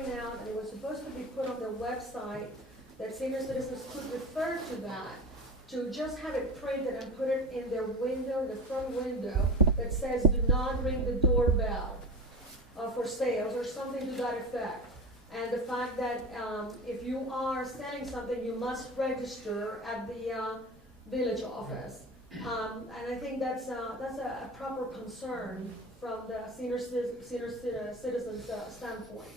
point out, and it was supposed to be put on their website, that senior citizens could refer to that, to just have it printed and put it in their window, the front window, that says, do not ring the doorbell for sales, or something to that effect. And the fact that if you are selling something, you must register at the village office. And I think that's a proper concern from the senior citizens standpoint.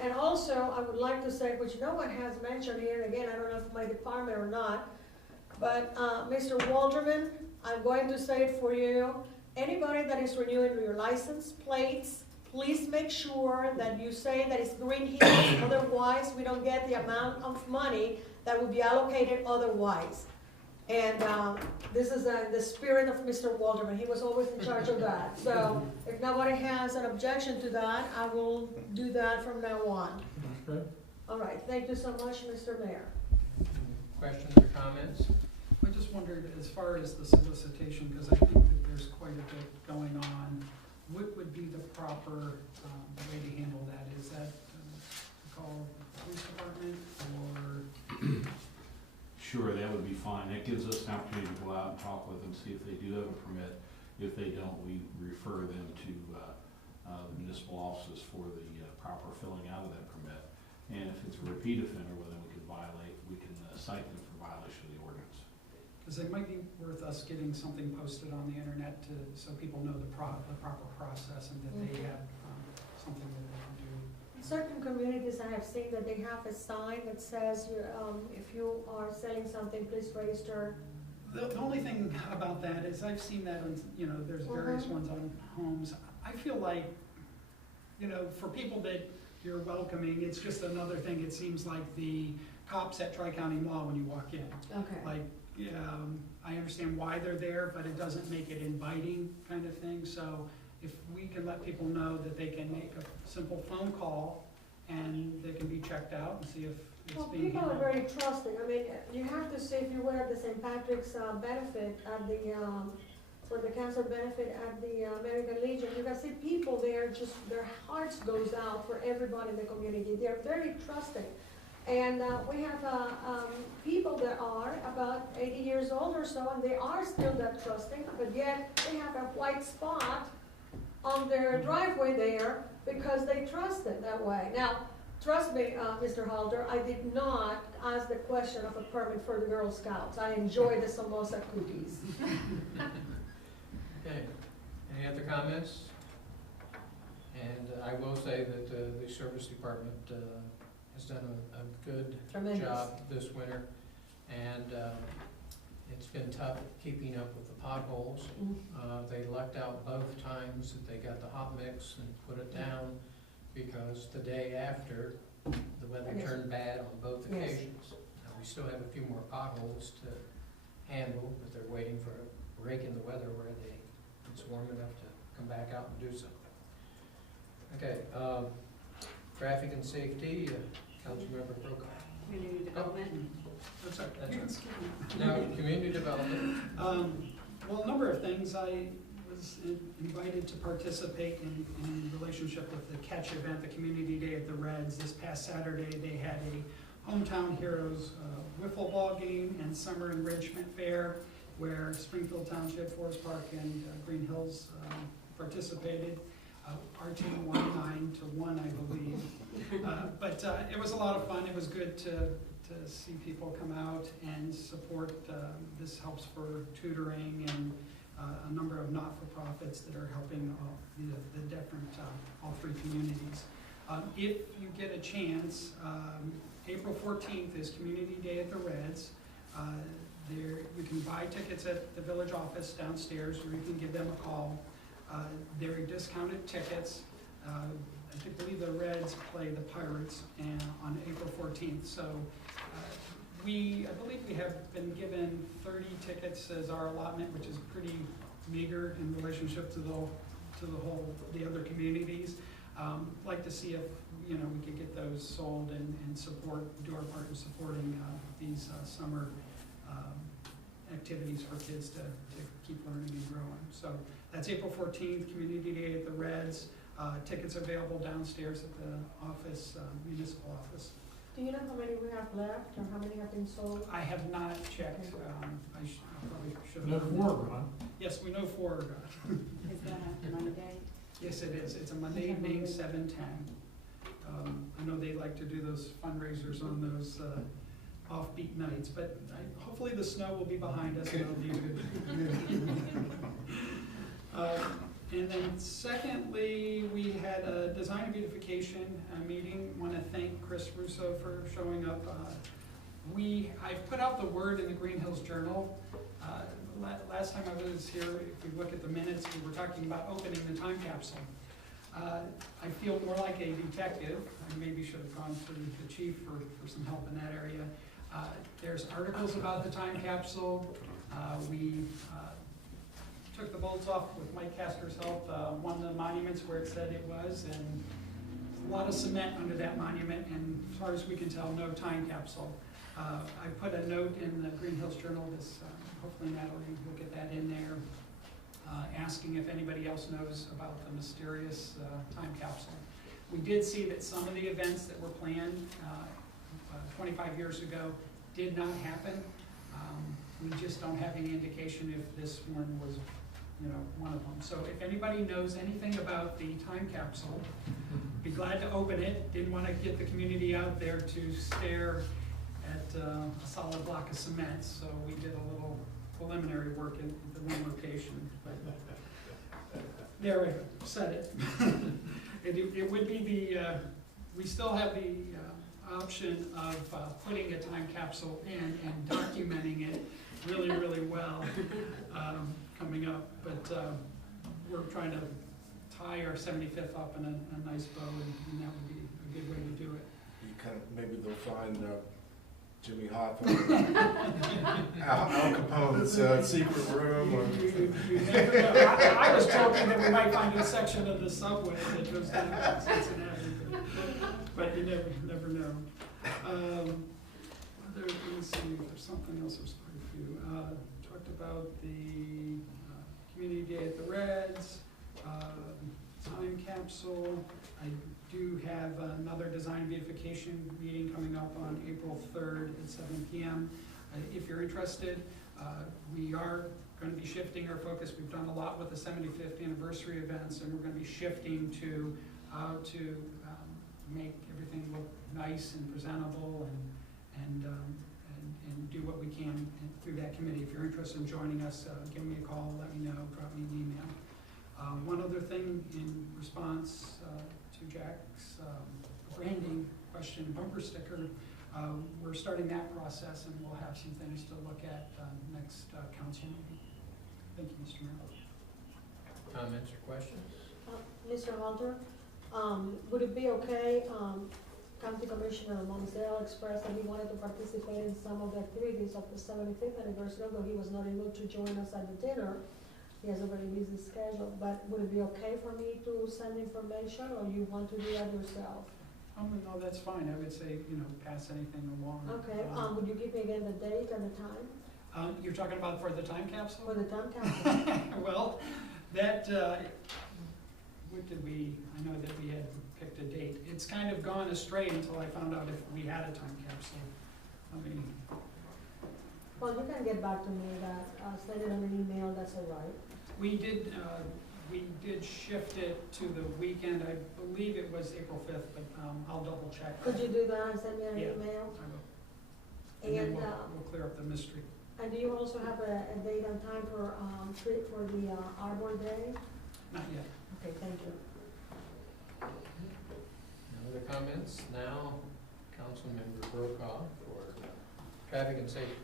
And also, I would like to say, which no one has mentioned here, and again, I don't know if my department or not, but Mr. Walderman, I'm going to say it for you. Anybody that is renewing your license plates, please make sure that you say that it's Greenhills, otherwise we don't get the amount of money that would be allocated otherwise. And this is the spirit of Mr. Walderman. He was always in charge of that. So if nobody has an objection to that, I will do that from now on. Okay. All right, thank you so much, Mr. Mayor. Questions or comments? I just wondered, as far as the solicitation, because I think that there's quite a bit going on, what would be the proper way to handle that? Is that call the police department, or? Sure, that would be fine. That gives us an opportunity to go out and talk with them, see if they do have a permit. If they don't, we refer them to the municipal offices for the proper filling out of that permit. And if it's a repeat offender, well, then we can cite them for violation of the ordinance. Because it might be worth us getting something posted on the internet so people know the proper process, and that they have something that they can do. In certain communities, I have seen that they have a sign that says, if you are selling something, please register. The only thing about that is I've seen that on, there's various ones on homes. I feel like, for people that you're welcoming, it's just another thing. It seems like the cops at Tri-County Mall when you walk in. Okay. Like, I understand why they're there, but it doesn't make it inviting kind of thing. So if we can let people know that they can make a simple phone call and they can be checked out and see if it's being people are handled. very trusting. I mean, you have to see if you were at the St. Patrick's benefit at the, for the cancer benefit at the American Legion, you can see people there, just their hearts goes out for everybody in the community. They're very trusting. And we have people that are about 80 years old or so, and they are still that trusting, but yet they have a white spot on their driveway there because they trust it that way. Now, trust me, Mr. Halder, I did not ask the question of a permit for the Girl Scouts. I enjoy the samosa cookies. Okay. Any other comments? And I will say that the service department has done a good Tremendous job this winter, and it's been tough keeping up with the potholes. They lucked out both times that they got the hot mix and put it down, because the day after, the weather turned bad on both occasions. Now, we still have a few more potholes to handle, but they're waiting for a break in the weather where it's warm enough to come back out and do something. Okay, traffic and safety, Councilmember Brokaw. Community development. That's right. That's You right. can skip me. Now, community development. Well, a number of things. I was invited to participate in relationship with the Catch event, the Community Day at the Reds. This past Saturday, they had a Hometown Heroes wiffle ball game and summer enrichment fair, where Springfield Township, Forest Park, and Greenhills participated. Our team won 9-1, I believe. But it was a lot of fun. It was good to see people come out and support. This helps for tutoring and a number of not-for-profits that are helping the different, all three communities. If you get a chance, April 14th is Community Day at the Reds. You can buy tickets at the village office downstairs, or you can give them a call. They're discounted tickets. I believe the Reds play the Pirates on April 14th. So I believe we have been given 30 tickets as our allotment, which is pretty meager in relationship to the other communities. Like to see if we could get those sold and do our part in supporting these summer activities for kids to keep learning and growing. So that's April 14th, Community Day at the Reds. Tickets available downstairs at the office, municipal office. Do you know how many we have left, or how many have been sold? I have not checked, I probably should have. No more, Ron. Yes, we know 4 are gone. Is that a Monday? Yes, it is. It's a Monday evening, 7:10. I know they like to do those fundraisers on those offbeat nights, but hopefully the snow will be behind us and it'll be good. And then secondly, we had a design and beautification meeting. Want to thank Chris Russo for showing up. I've put out the word in the Greenhills Journal. Last time I was here, if we look at the minutes, we were talking about opening the time capsule. I feel more like a detective. I maybe should have gone to the chief for some help in that area. There's articles about the time capsule. We took the bolts off with Mike Castor's help, one of the monuments where it said it was, and a lot of cement under that monument, and as far as we can tell, no time capsule. I put a note in the Greenhills Journal, hopefully Natalie will get that in there, asking if anybody else knows about the mysterious time capsule. We did see that some of the events that were planned 25 years ago did not happen. We just don't have any indication if this one was one of them. So if anybody knows anything about the time capsule, be glad to open it. Didn't want to get the community out there to stare at a solid block of cement, so we did a little preliminary work in the one location. But there we go, said it. It would be we still have the option of putting a time capsule in and documenting it really, really well coming up, but we're trying to tie our 75th up in a nice bow, and that would be a good way to do it. You kind of, maybe they'll find Jimmy Hoffa, Al Capone's secret room. Or You never know. I was joking that we might find a section of the subway that goes down to Cincinnati, but you never know. Let's see, if there's something else, there's quite a few. Talked about the Community Day at the Reds, time capsule. I do have another design beautification meeting coming up on April 3rd at 7 p.m. If you're interested, we are going to be shifting our focus. We've done a lot with the 75th anniversary events, and we're going to be shifting to how to make everything look nice and presentable and do what we can through that committee. If you're interested in joining us, give me a call, let me know, drop me an email. One other thing in response to Jack's branding question, bumper sticker, we're starting that process, and we'll have some things to look at next council meeting. Thank you, Mr. Mayor. Comments or questions? Mr. Halter, would it be okay, County Commissioner Monsell expressed that he wanted to participate in some of the activities of the 75th anniversary, although he was not able to join us at the dinner. He has a very busy schedule, but would it be okay for me to send information, or you want to do that yourself? No, that's fine. I would say, pass anything along. Okay, would you give me again the date and the time? You're talking about for the time capsule? For the time capsule? Well, that, what did we, I know that we had picked a date. It's kind of gone astray until I found out if we had a time capsule. Well, you can get back to me that, send it on an email, that's all right. We did shift it to the weekend. I believe it was April 5th, but I'll double check. Could you do that and send me an email? I will. And then And, we'll clear up the mystery. and do you also have a date and time for the Arbor Day? Not yet. Okay, thank you. No other comments? Now, Councilmember Brokaw for traffic and safety.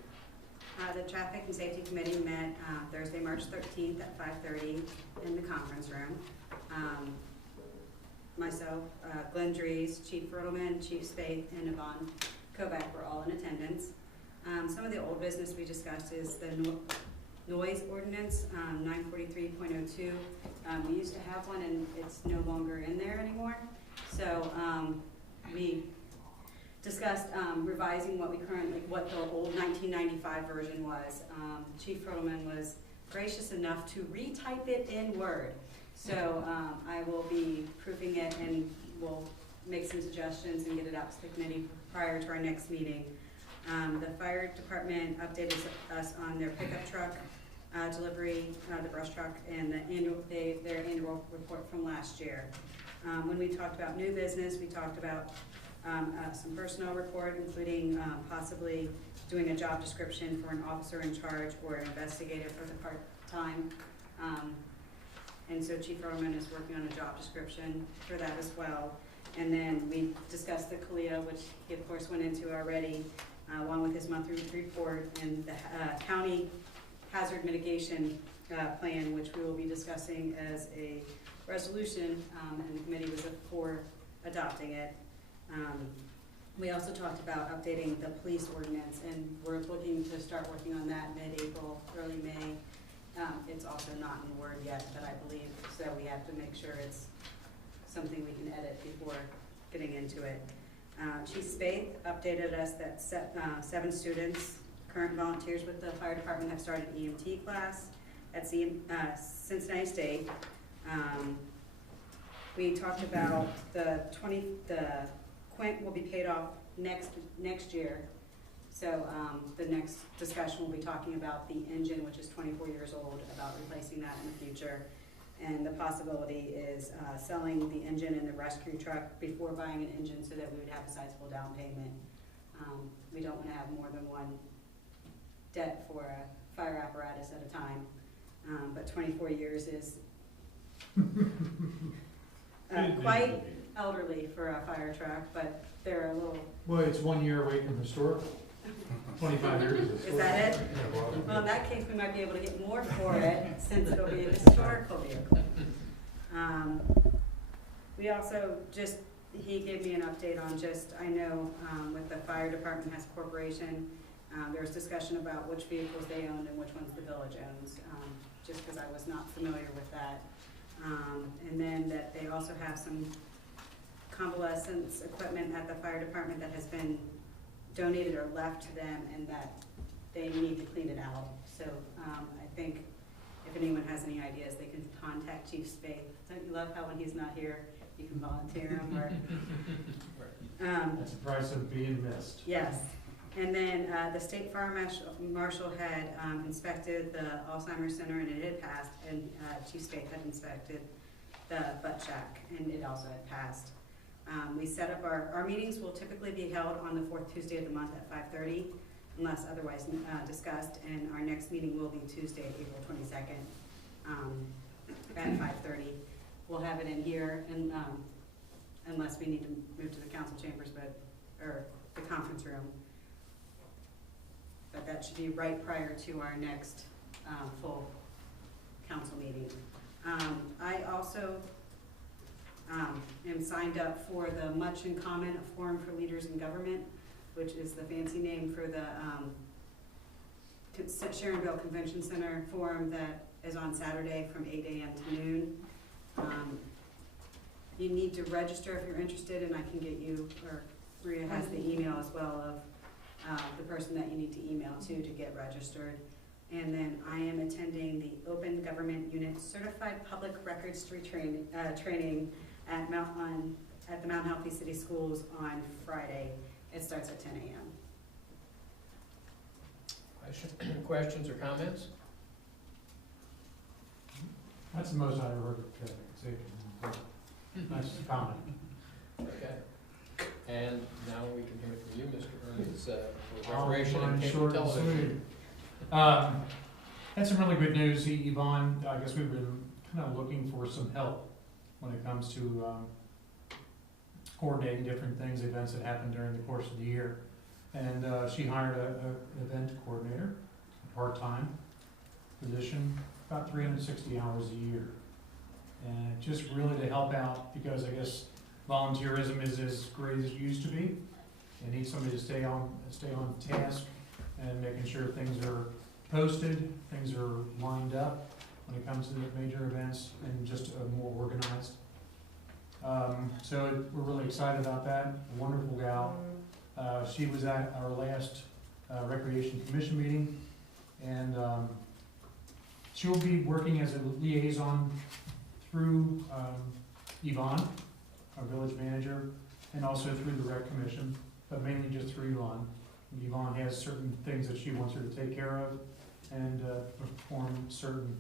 The Traffic and Safety Committee met Thursday, March 13th at 5:30 in the conference room. Myself, Glenn Dries, Chief Riddleman, Chief Spade, and Yvonne Kovac were all in attendance. Some of the old business we discussed is the noise ordinance, 943.02. We used to have one, and it's no longer in there anymore. So we discussed revising what the old 1995 version was. Chief Riddleman was gracious enough to retype it in Word. So I will be proofing it and we'll make some suggestions and get it out to the committee prior to our next meeting. The fire department updated us on their pickup truck delivery, the brush truck, and their annual report from last year. When we talked about new business, we talked about some personnel report, including possibly doing a job description for an officer in charge or an investigator for the part-time. And so Chief Earlman is working on a job description for that as well. And then we discussed the CALEA, which he of course went into already, along with his monthly report, and the county hazard mitigation plan, which we will be discussing as a resolution, and the committee was for adopting it. We also talked about updating the police ordinance, and we're looking to start working on that mid-April, early May. It's also not in Word yet, but I believe, so we have to make sure it's something we can edit before getting into it. Chief Spaeth updated us that 7 students, current volunteers with the fire department, have started EMT class at Cincinnati State. We talked about the quint will be paid off next year. So the next discussion will be talking about the engine, which is 24 years old, about replacing that in the future. And the possibility is selling the engine and the rescue truck before buying an engine so that we would have a sizable down payment. We don't want to have more than one debt for a fire apparatus at a time. But 24 years is quite elderly for a fire truck, but they're a little... Well, it's 1 year away from historical. 25 years is historical. Is that it? Well, in that case, we might be able to get more for it, since it'll be a historical vehicle. We also he gave me an update on I know with the fire department has a corporation, there was discussion about which vehicles they owned and which ones the village owns, just because I was not familiar with that. And then that they also have some convalescence equipment at the fire department that has been donated or left to them, and that they need to clean it out. So I think if anyone has any ideas, they can contact Chief Spaeth. Don't you love how when he's not here, you can volunteer him? Or, That's the price of being missed. yes. And then the state fire marshal had inspected the Alzheimer's Center, and it had passed, and Chief Spaeth had inspected the butt check, and it also had passed. We set up our meetings will typically be held on the 4th Tuesday of the month at 5:30, unless otherwise discussed, and our next meeting will be Tuesday, April 22nd at 5:30. We'll have it in here, and unless we need to move to the council chambers, or the conference room. But that should be right prior to our next full council meeting. I also am signed up for the Much in Common, a forum for leaders in government, which is the fancy name for the Sharonville Convention Center forum that is on Saturday from 8 a.m. to noon. You need to register if you're interested, and I can get you, or Maria has the email as well of the person that you need to email to get registered. And then I am attending the Open Government Unit Certified Public Records training at the Mount Healthy City Schools on Friday. It starts at 10 a.m. Questions or comments? That's the most I ever heard of traffic safety. Nice comment. Okay. And now we can hear it from you, Mr. Burns, for I'll recreation run and cable short and television. sweet. Had some really good news. Yvonne, I guess we've been kind of looking for some help when it comes to coordinating different things, events that happen during the course of the year. And she hired an event coordinator, a part-time position, about 360 hours a year. And just really to help out, because I guess volunteerism is as great as it used to be. You need somebody to stay on task and making sure things are posted, things are lined up when it comes to the major events, and just more organized. So we're really excited about that. A wonderful gal. She was at our last Recreation Commission meeting, and she'll be working as a liaison through Yvonne, our village manager, and also through the rec commission, but mainly just through Yvonne. Yvonne has certain things that she wants her to take care of and perform certain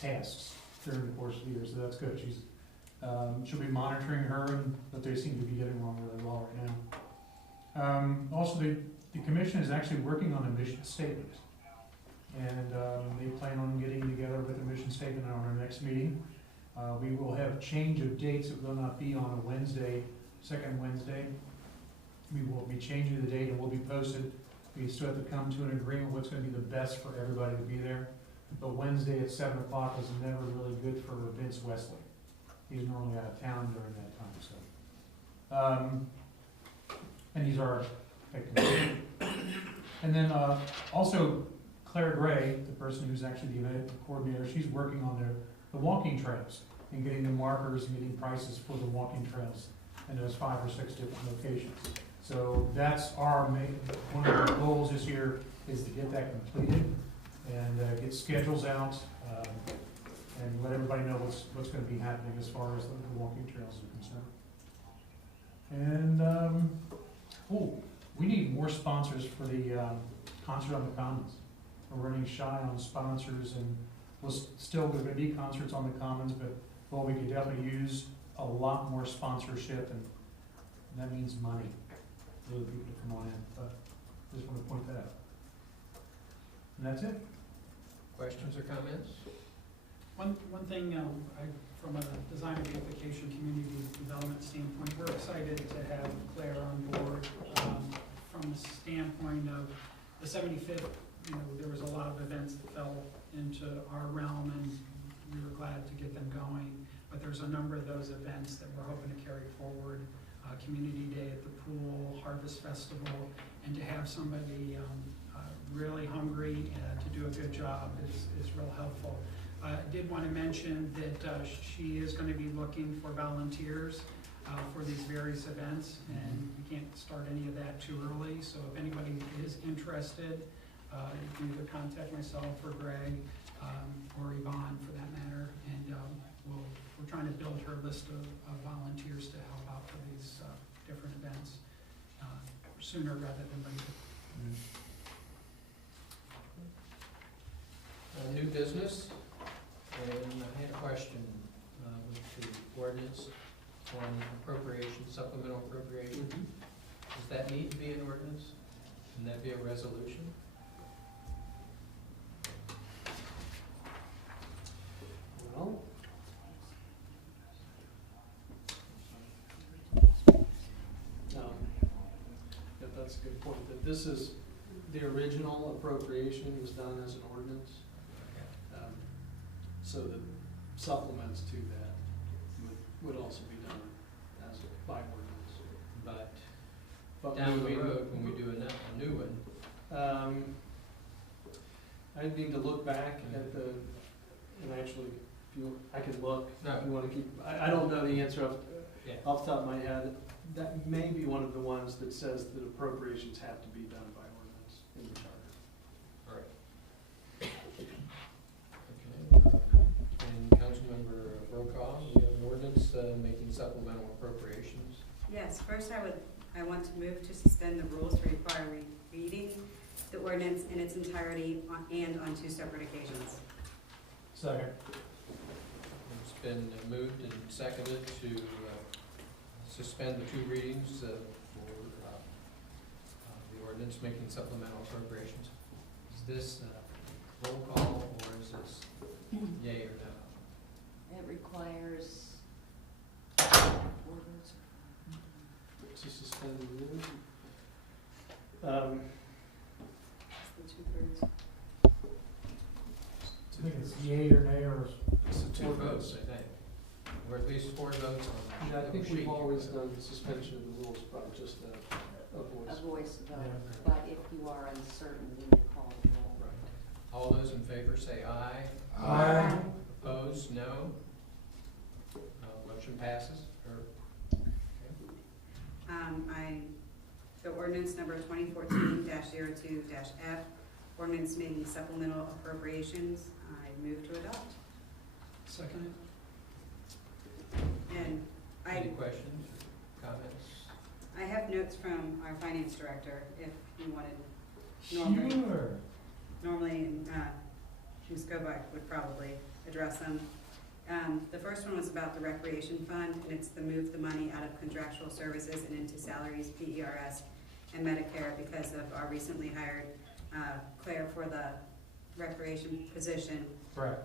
tasks during the course of the year, so that's good. She'll be monitoring her, but they seem to be getting along really well right now. Also, the commission is actually working on a mission statement, and they plan on getting together with a mission statement on our next meeting. We will have change of dates. It will not be on a Wednesday, second Wednesday. We will be changing the date and we'll be posted. We still have to come to an agreement what's going to be the best for everybody to be there. But Wednesday at 7 o'clock is never really good for Vince Wesley. He's normally out of town during that time, so. And he's our victim. And then also Claire Gray, the person who's actually the event coordinator, she's working on the walking trails and getting the markers and getting prices for the walking trails in those 5 or 6 different locations. So that's our main, one of our goals this year is to get that completed and get schedules out and let everybody know what's going to be happening as far as the walking trails are concerned. And we need more sponsors for the concert on the Commons. We're running shy on sponsors, and we're still going to be concerts on the Commons, but well, we could definitely use a lot more sponsorship, and that means money for the people to come on in. But I just want to point that out. And that's it. Questions or comments? One thing, from a design and beautification community development standpoint, we're excited to have Claire on board. From the standpoint of the 75th, there was a lot of events that fell into our realm, and we were glad to get them going. But there's a number of those events that we're hoping to carry forward. Community Day at the pool, Harvest Festival, and to have somebody really hungry to do a good job is real helpful. I did want to mention that she is going to be looking for volunteers for these various events, and we can't start any of that too early. So if anybody is interested, you can either contact myself or Greg or Yvonne for that matter, and we're trying to build her list of volunteers to help out for these different events sooner rather than later. New business, and I had a question with the ordinance on appropriation, supplemental appropriation. Does that need to be an ordinance? Can that be a resolution? Well, yeah, that's a good point, that this is, the original appropriation was done as an ordinance. So the supplements to that would also be done as by ordinance. But Down the moving- road, when we do a new one, I need to look back at the, and actually, I can look, if you wanna keep, I don't know the answer yeah. off the top of my head. That may be one of the ones that says that appropriations have to be done by ordinance in the charter. All right. Okay. And Councilmember Brokaw, we have an ordinance making supplemental appropriations. Yes, first I want to move to suspend the rules to require reading the ordinance in its entirety and on 2 separate occasions. Second. It's been moved and seconded to suspend the 2 readings for the ordinance making supplemental appropriations. Is this roll call, or is this yay or no? It requires orders. To suspend the rules. It's the 2/3. I think it's yay or nay, or It's 2 votes, I think, or at least 4 votes on Yeah, I the think sheet we've here. always done the suspension of the rules by just a A voice. voice vote, Yeah. but if you are uncertain, then you call the roll. Right. All those in favor say aye. Aye. Opposed, no. Motion passes, or, The ordinance number 2014-02-F, ordinance making supplemental appropriations, I move to adopt. Second. Any questions, comments? I have notes from our finance director, if you wanted. Normally, Sure. normally, Ms. Kobach would probably address them. The first one was about the recreation fund, and it's the move the money out of contractual services and into salaries, PERS, and Medicare because of our recently hired Claire for the recreation position. Correct.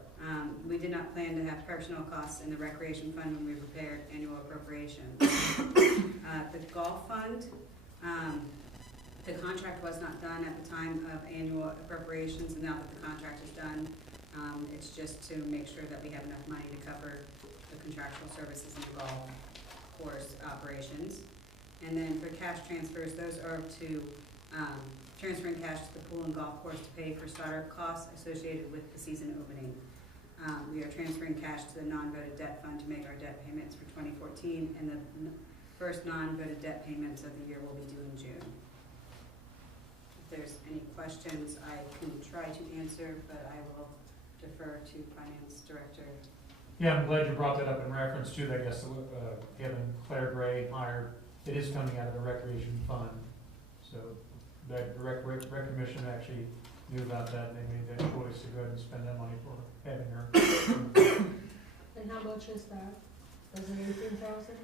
We did not plan to have personnel costs in the recreation fund when we prepared annual appropriations. The golf fund, the contract was not done at the time of annual appropriations, and now that the contract is done, it's just to make sure that we have enough money to cover the contractual services in the golf course operations. And then for cash transfers, those are to transferring cash to the pool and golf course to pay for startup costs associated with the season opening. We are transferring cash to the non-voted debt fund to make our debt payments for 2014, and the first non-voted debt payments of the year will be due in June. If there's any questions, I can try to answer, but I will defer to Finance Director. Yeah, I'm glad you brought that up in reference to, I guess, having Claire Gray hired. It is coming out of the recreation fund, so that rec commission actually knew about that, and they made that choice to go ahead and spend that money for having her. And how much is that? Is it 18,000?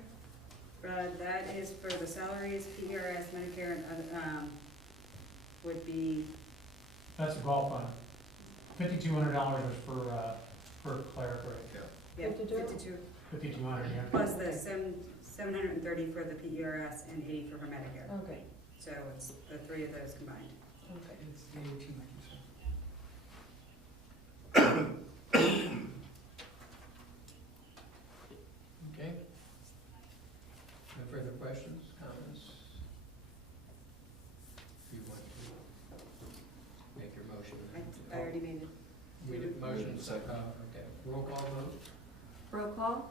That is for the salaries, PERS, Medicare, and other, would be, That's a golf fund. $5,200 is for Claire Gray. yeah, 52? 52, 5,200, yeah. plus the 730 for the PERS and 80 for her Medicare. Okay, So it's the three of those combined. okay. It's the 18, like you said. Okay. No further questions, comments? If you want to make your motion. I already made it. We did motion, okay. Roll call vote? Roll call,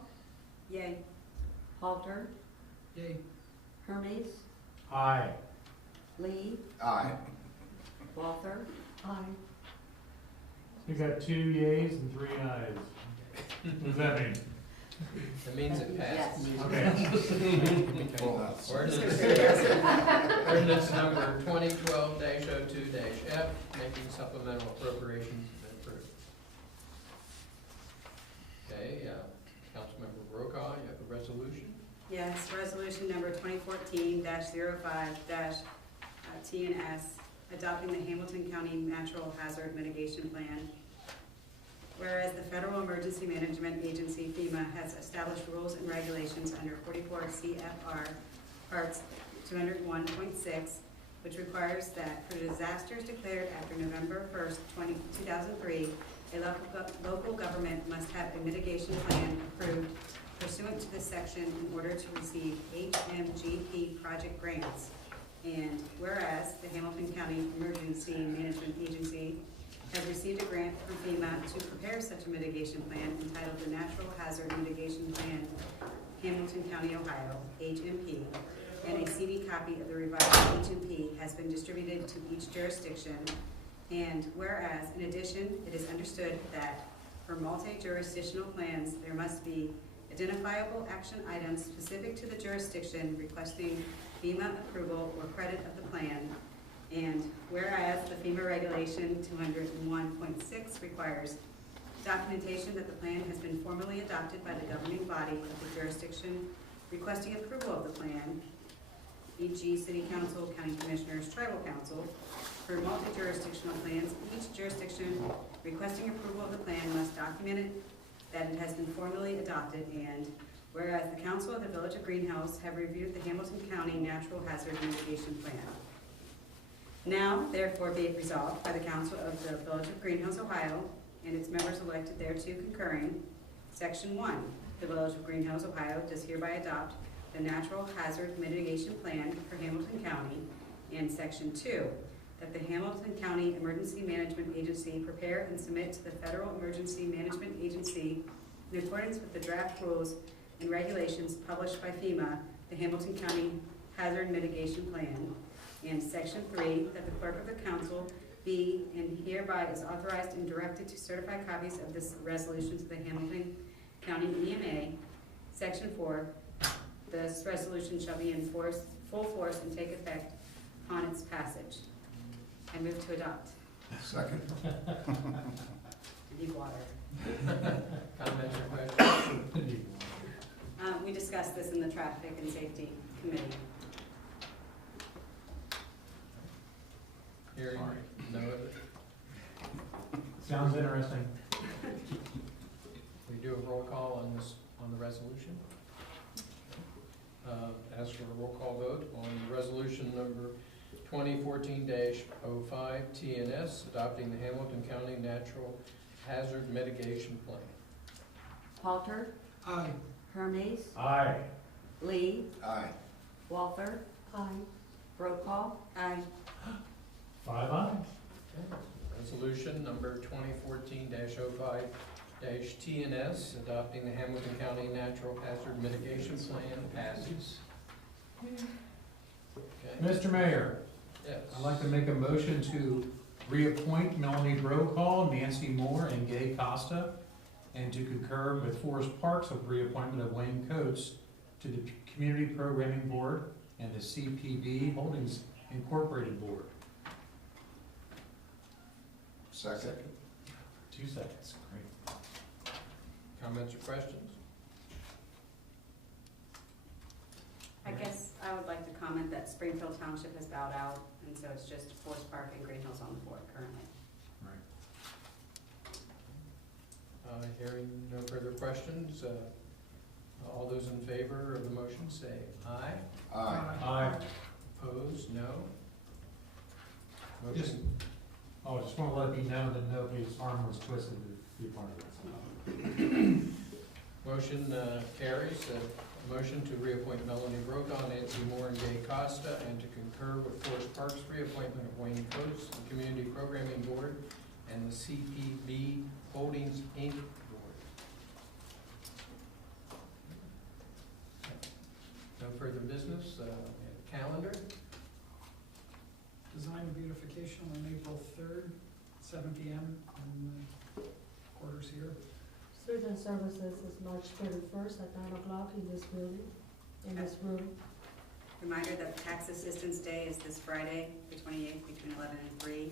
Yay. Halter, Yay. Hermes, Aye. Lee, Aye. Walther, Aye. You got 2 yeas and 3 ayes. What does that mean? It means it passed. Yes. Okay. Well, that's- Ordinance number 2012-02-F, making supplemental appropriations has been approved. Okay, Councilmember Brokaw, you have a resolution? Yes, resolution number 2014-05-TNS, adopting the Hamilton County Natural Hazard Mitigation Plan. Whereas the Federal Emergency Management Agency, FEMA, has established rules and regulations under 44 CFR Parts 201.6, which requires that for disasters declared after November 1st, 2003, a local government must have a mitigation plan approved pursuant to this section in order to receive HMGP project grants. And whereas the Hamilton County Emergency Management Agency has received a grant from FEMA to prepare such a mitigation plan entitled the Natural Hazard Mitigation Plan, Hamilton County, Ohio, HMP, and a CD copy of the revised HMP has been distributed to each jurisdiction. And whereas, in addition, it is understood that for multi-jurisdictional plans, there must be identifiable action items specific to the jurisdiction requesting FEMA approval or credit of the plan. And whereas the FEMA Regulation 201.6 requires documentation that the plan has been formally adopted by the governing body of the jurisdiction requesting approval of the plan, e.g. City Council, County Commissioners, Tribal Council. For multi-jurisdictional plans, each jurisdiction requesting approval of the plan must document it, that it has been formally adopted, and whereas the Council of the Village of Greenhills have reviewed the Hamilton County Natural Hazard Mitigation Plan. Now, therefore, be it resolved by the Council of the Village of Greenhills, Ohio, and its members elected thereto concurring. Section 1, the Village of Greenhills, Ohio does hereby adopt the Natural Hazard Mitigation Plan for Hamilton County. And Section 2, that the Hamilton County Emergency Management Agency prepare and submit to the Federal Emergency Management Agency, in accordance with the draft rules and regulations published by FEMA, the Hamilton County Hazard Mitigation Plan. And Section 3, that the clerk of the council be and hereby is authorized and directed to certify copies of this resolution to the Hamilton County EMA. Section 4, This resolution shall be in full force and take effect upon its passage. I move to adopt. Second. Need water. Comments or questions? We discussed this in the Traffic and Safety Committee. Hearing no other. Sounds interesting. We do a roll call on this, on the resolution. Ask for a roll call vote on resolution number 2014-05 TNS, adopting the Hamilton County Natural Hazard Mitigation Plan. Halter, Aye. Hermes, Aye. Lee, Aye. Walther, Aye. Brokaw, Aye. 5 ayes. Resolution number 2014-05-TNS, adopting the Hamilton County Natural Hazard Mitigation Plan passes. Okay. Mr. Mayor, Yes. I'd like to make a motion to reappoint Melanie Brokaw, Nancy Moore, and Gay Costa, and to concur with Forest Parks of reappointment of Wayne Coates to the Community Programming Board and the CPB Holdings Incorporated Board. Second. 2 seconds, great. Comments or questions? I guess I would like to comment that Springfield Township has bowed out, and so it's just Forest Park and Greenhills on the board currently. Hearing no further questions, all those in favor of the motion say aye. Aye. Aye. Opposed, no. Just- Motion, Oh, I just want to let you know that nobody's arm was twisted to be a part of this. motion carries. Motion to reappoint Melanie Brokaw, Nancy Moore, and Gay Costa, and to concur with Forest Parks reappointment of Wayne Coates to the Community Programming Board and the CPB Holdings Inc. Board. No further business. Calendar. Design and beautification on April 3rd, 7 PM in the quarters here. Street and Services is March 31st at 9 o'clock in this building, in this room. Reminder that Tax Assistance Day is this Friday, the 28th, between 11 and 3.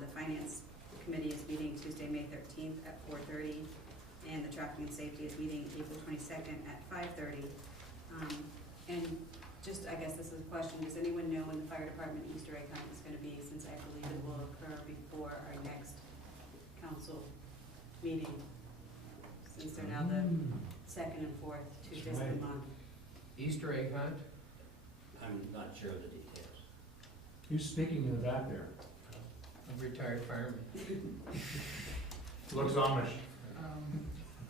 The Finance Committee is meeting Tuesday, May 13th at 4:30, and the Traffic and Safety is meeting April 22nd at 5:30. And just, I guess this is a question, does anyone know when the fire department Easter egg hunt is gonna be, since I believe it will occur before our next council meeting, since they're now the second and fourth Tuesdays of the Right. month. Easter egg hunt. I'm not sure of the details. Who's speaking in the back there? A retired fireman. Looks Amish.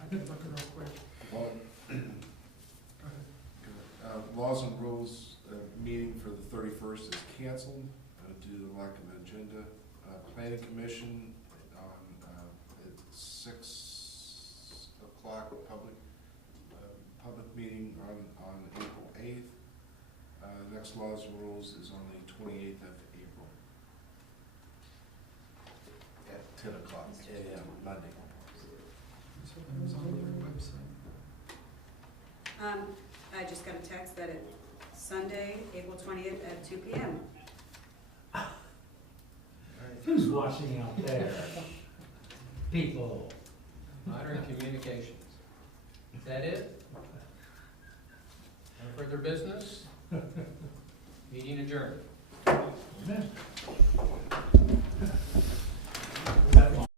I can look it real quick. Well, Go ahead. Laws and Rules meeting for the 31st is canceled due to lack of agenda. Planning Commission on at 6 o'clock, public meeting on April 8th. Next Laws and Rules is on the 28th of April at 10 o'clock a.m. Monday. So that was on their website. I just got a text that it's Sunday, April 20th at 2 PM. Who's watching out there? People. Modern communications. Is that it? No further business? Meeting adjourned.